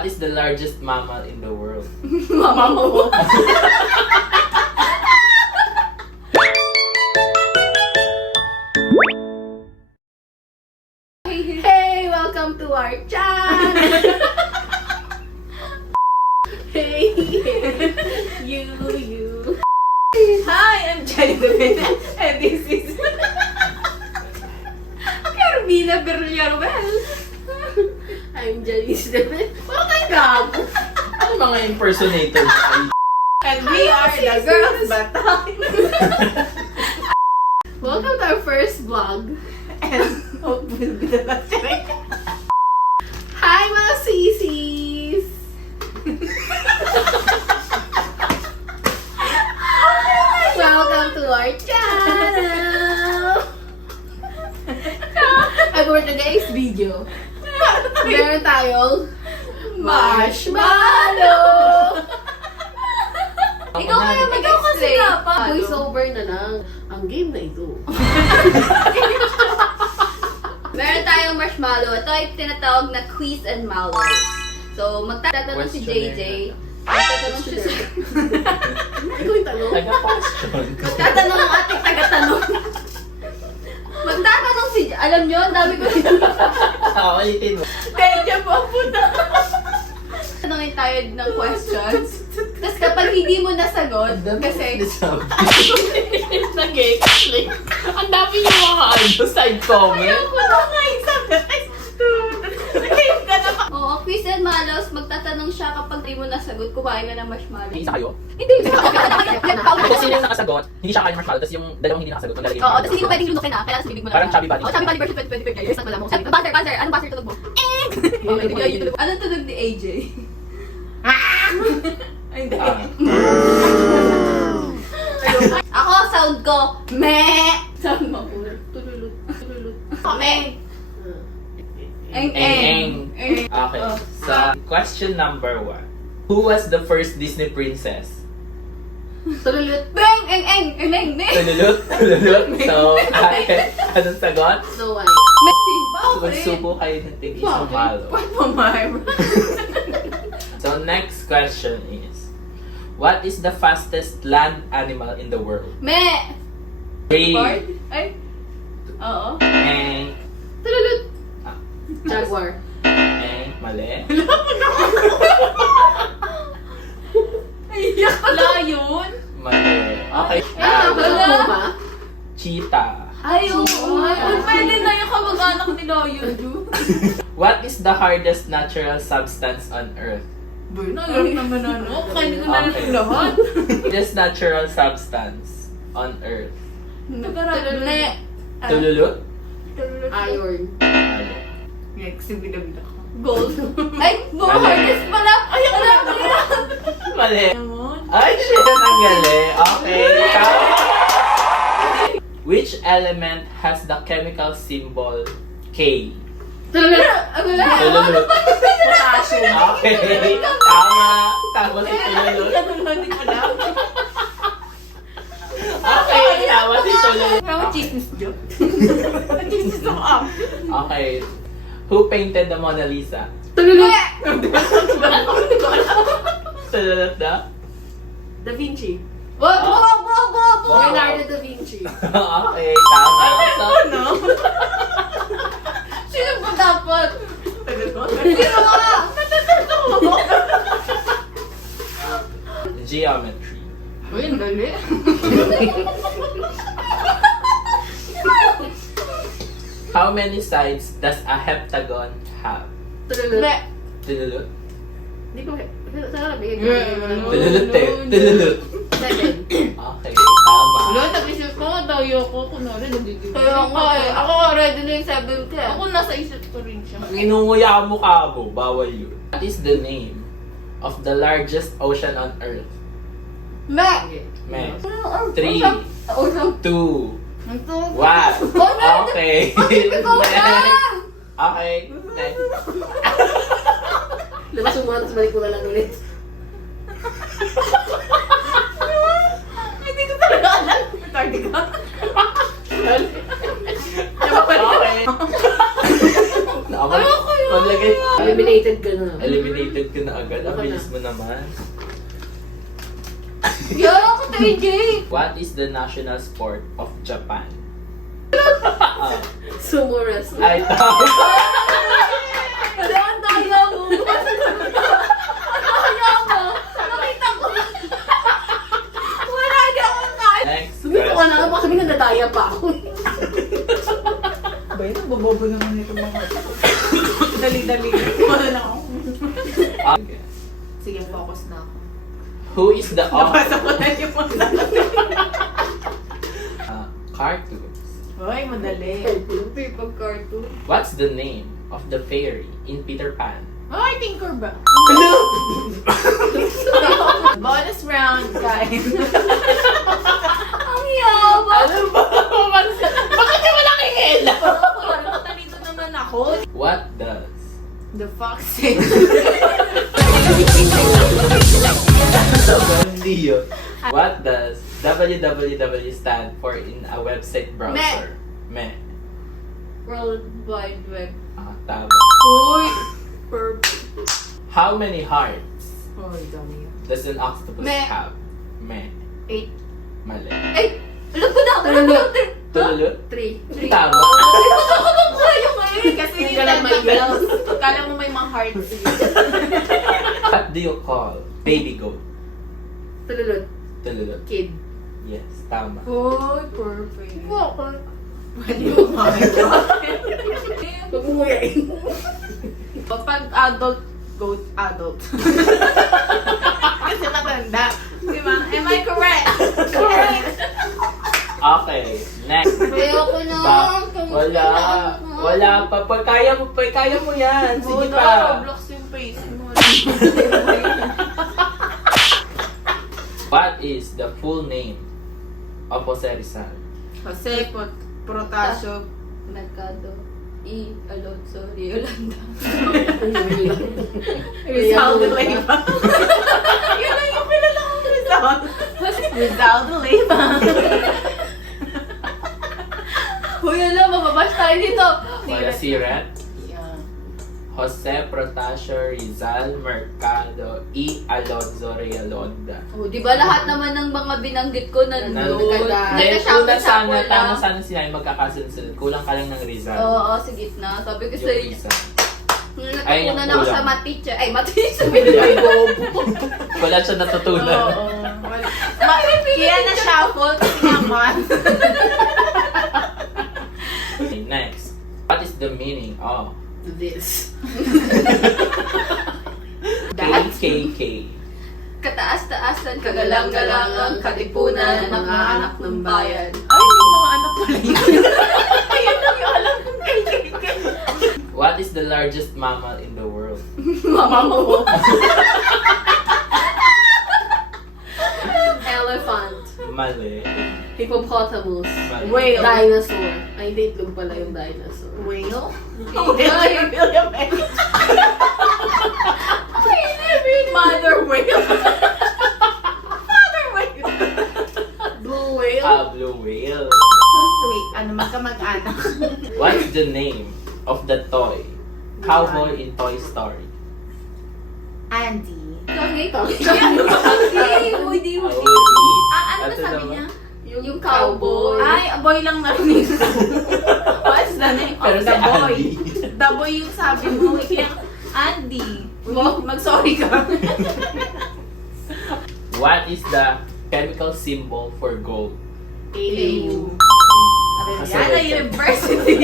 What is the largest mammal in the world? Mama mo. Hey, welcome to our channel. Hey, you. Hi, I'm Jenny Domena, and this is Carmina Berriarwell. I'm Janice Domena. Parang tayo gago. Ano mga impersonators ay? And we are the Girls Battalion. Welcome to our first vlog. And hope will be the last. Hi mga sisis! Welcome to our channel! And for today's video, meron tayong marshmallow! Ikaw kaya mag-explain. Voice over na lang ang game na ito. Meron tayong marshmallow. Ito ay tinatawag na quiz and mallows. So, magtatanong si JJ. Magtatanong siya sa... Ikaw yung tanong? Taga-question. Magtatanong ang ating taga-tanong. Magtatanong si... Alam nyo, ang dami ko dito. Ulitin mo. Kaya dyan po ang puta. Tanongin tayo ng questions. Tapos kapag hindi mo nasagot, kasi... Nag-explain. Ang dami yung mga side comment. Ayoko na nga yung sagot. Nag-game ka na. Oo, quiz and mallows, magtatanong siya kapag di mo nasagot, kumain ka ng marshmallow. Isa kayo? Hindi. Kung sino yung nakasagot, hindi siya kain ng marshmallow, tapos yung dalawang hindi nakasagot, maglalagay Oo, tapos hindi mo pwedeng lunukin na, kailangan sa bibig mo lang. Parang Chubby Bunny. Oo, Chubby Bunny version 2025 guys. Yes, mo. Buzzer. Anong buzzer tunog mo? Anong tunog ni AJ? Ay, hindi. Ako, sound ko, meh! Sound mo, tululut. Meh! Eng. Okay, so question number 1. Who was the first Disney princess? Tululut. Beng! Eng! Tululot. So, anong sagot? Snow White. Bakit? Subo kayo ng tigis ng malo. So, next question is, what is the fastest land animal in the world? Meh! 3, Bird? Ay? Oo. Eng, Tululut. Jaguar. Eng, mali. Iyak ka na yun? Mali. Okay. Puma? Cheetah. Ay, oo. Pwede na yung kamag-anak nila yun. What is the hardest natural substance on Earth? Boy, nalang naman ano. Kainin ko na lang yung lahat. Hardest natural substance on Earth? Tululut. Tululot? Iron. Nagsibida-bida ko. Gold. Ay, hardest pala. Ay, wala ko yan. Mali. Naman? Ay, shit, ang galing. Okay. Which element has the chemical symbol K? Tululut. Tululot. Potassium. Okay. Tama. Tama si Tululot. Hindi ko lang. Okay. Tama si Tululot. Pero chismis joke. Chismis ako up. Okay. Who painted the Mona Lisa? Tululut. Tululot na? Da Vinci. Wag. Leonardo da Vinci. Okay. Tama. So, No? Sino ba dapat? Tagal ko. Sino nga? geometry. Uy, ang dali. How many sides does a heptagon have? Tululut. Tululot? Hindi ko... Sana nabigay ko. Tululot eh. Tululot. 7. Okay. Tama. Wala, nag-isip ko nga daw yung ako. Kunwari, nagdidibig. Kaya nga eh. Ako ready na yung 7 ka. Ako nasa isip ko rin siya. Nginunguya mo kabo. Bawal yun. What is the name of the largest ocean on Earth? Me! Me. 3, Usap. 2, 1. Okay. Ikaw na! Okay. Labas mo muna, tapos balik ko na lang ulit. Hindi ko talaga alam. Retardy ka. Okay. Ano ko yun? Maglagay. Eliminated ka na. Eliminated ka na agad. Ang Baka bilis mo naman. Yo, ako to AJ! What is the national sport of Japan? Sumo wrestling. Ay, tama. Wala ang daya mo! Daya mo! Nakita ko! Wala di ako kaya! Next Sabi ko na, question. baka sabi na nadaya pa ako. Ba yun, bobobo naman ito mga. Dali-dali. Wala na ako. Okay. Sige, focus na ako. Who is the author? Nabasa ko na yung mga. Cartoons. Hoy, madali. Paper cartoon. What's the name of the fairy in Peter Pan? Hoy, tinker ba? Bonus round, guys. Ang yabang! Ano ba? Bakit ka walang hihila? Matalino naman ako. What does The fox said. Hindi yun. What does www stand for in a website browser? Me. World Wide Web. Ah, tama. Uy. How many hearts Hoy, dami yun. does an octopus Me. have? Me. 8. Mali. Ay! Alam ko na! Tululot. Tululot? 3. Tama. Kayo ngayon! Kasi Hindi yung ka lang may bells. Kala mo may mga hearts. What do you call baby goat? Tululot. Tululot. Kid. Yes, tama. Uy, perfect. Bakit? Pwede mo makagawa. Huwag mo nguyain. Pag adult, goat adult. Kasi matanda. Diba? Am I correct? Correct. Okay, next. Ayoko na! Wala. Wala pa. Kaya mo yan. Sige Oo, pa. Roblox yung face mo. What is the full name of Jose Rizal? Jose Protasio. Mercado. E. Alonso. Yolanda. Rizal de Leyva. Yun lang yung kilala kong Rizal. Rizal de Leyva. Uy, alam, mababash tayo dito. Wala si Ret. Yeah. Jose Protasio Rizal Mercado E. Alonzo Realonda. Oh, di ba lahat naman ng mga binanggit ko nandun? Then, una sana, tama lang. sana sila yung magkakasunod. Kulang ka lang ng Rizal. Oo, sa gitna. Sabi ko Yung sa'yo, Rizal. Ay, yung natutunan ako kulang. sa math teacher. Ay, math teacher. Ay, bobo. Wala siya natutunan. Oo. Kaya na-shuffle kasi naman. Okay, next. What is the meaning of This. KKK? Kataas-taasan, kagalang-galangang, katipunan, mga anak ng bayan. Ay, may mga anak pala yun. Ayun lang yung alam kong KKK. What is the largest mammal in the world? Mama mo. Elephant. Mali. Hippopotamus. Mali. Whale. Dinosaur. Ay, hindi. Itlog pala yung dinosaur. Whale? Ay, Mother whale. Mother whale. Blue whale. Blue whale. Wait, ano magkamag-anak? What's the name of the toy cowboy in Toy Story? Andy. Tangi, tangi. Uy, di mo. Ano Ito sabi naman. niya? Yung cowboy. Ay, boy lang narinig ko. What's the name Pero of si the boy? Andy. The boy yung sabi mo. Kaya, Andy. Mag-sorry ka. What is the chemical symbol for gold? AU. Kasi Ariana like- University.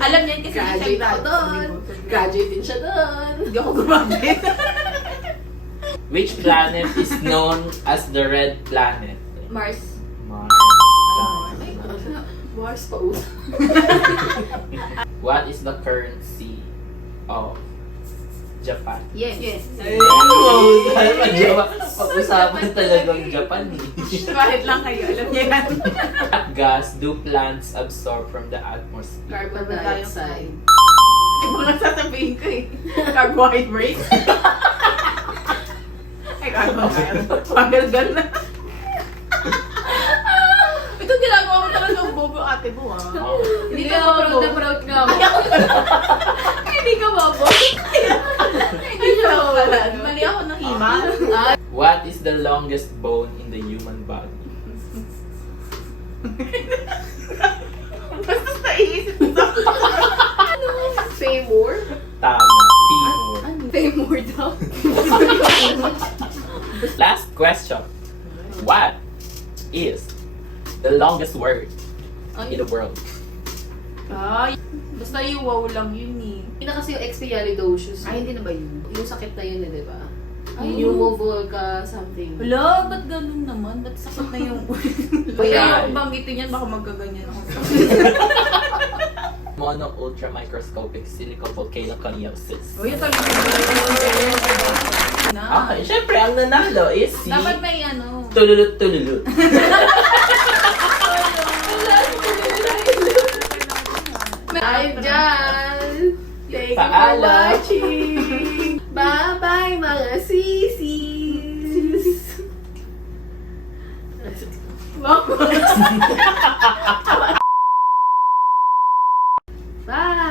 Alam niyan kasi Graduate ako doon. Graduate din siya doon. Hindi ako gumamit. Which planet is known as the red planet? Mars. Mars. Ay, Mars pa uso. What is the currency of Japan? Yes. Pag-usapan talagang Japan eh. Kahit lang kayo, alam niya yan. What gas do plants absorb from the atmosphere? Carbon dioxide. Yung mga sasabihin ko eh. Carbohydrates. Ay, carbohydrates. Pagalgal na. Ito ginagawa mo talagang bobo ate mo ah. Oh. Hindi ka proud na proud nga. Hindi ka bobo. Hindi siya pala. Mali ako ng iba. What is the longest bone in the human body? Basta sa iisip ko. Say more? Tama. Femur. Femur daw. Last question. What is the longest word in the world? Ay, basta yung wow lang yun eh. Hindi na kasi yung expialidocious. Ay, hindi na ba yun? Yung sakit na yun di ba? Ay, Pneumovulca something. Wala, ba't ganun naman? Ba't sakit na yung Kaya- Kaya yung banggitin yan, baka magkaganyan ako. Mono ultramicroscopic silicovolcanoconiosis. O, yun talaga. Okay, syempre, ang nanalo is si Dapat may ano. Tululut-tululut. I'm dyan! Thank you for Paalam. watching! Bye-bye mga sisis! Bye!